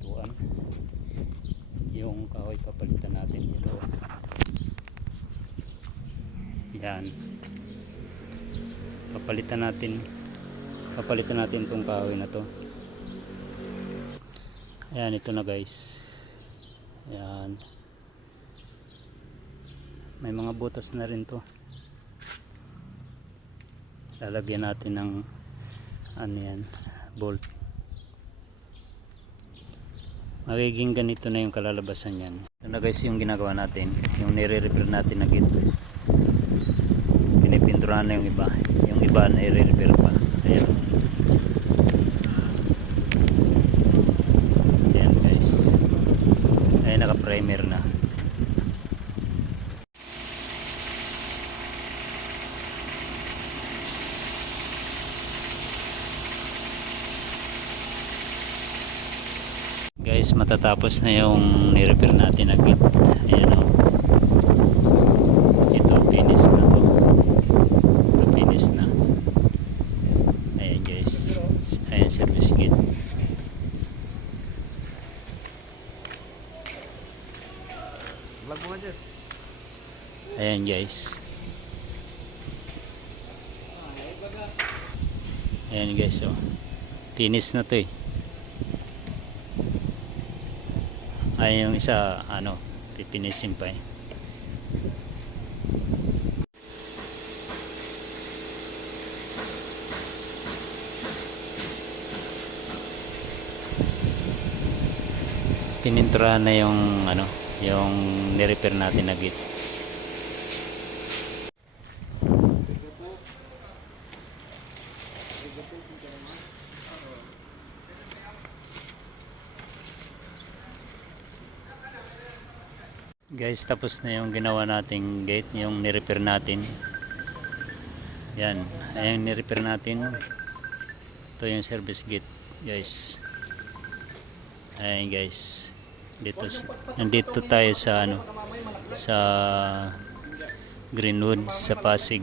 pintuan. Yung kahoy papalitan natin ito. Yan. Papalitan natin tong kahoy na to. Ayan, ito na guys. Ayan. May mga butas na rin to. Lalagyan natin ng ano yan, bolt. Magiging ganito na yung kalalabasan yan. Ito na guys yung ginagawa natin, yung nire-repair natin na git. Pinipinturahan na yung iba. Yung iba na i-repair pa. Ayan. Ayan guys. Ayan, naka-primer na. Guys, matatapos na yung ni-repair natin na gate. Ayan o. Ito, finish na to. Ito, finish na. Ayan guys. Ayan, service gate. Ayan guys. Ayan guys o. Finish na to eh. Ay yung isa ano pipinisin pa eh. Pininturahan na yung ano yung ni-repair natin na gate. Guys, tapos na yung ginawa nating gate, yung ni-repair natin. Yan, ayan ni-repair natin. Ito yung service gate, guys. Ayan guys. Nandito tayo sa ano, sa Greenwood, sa Pasig.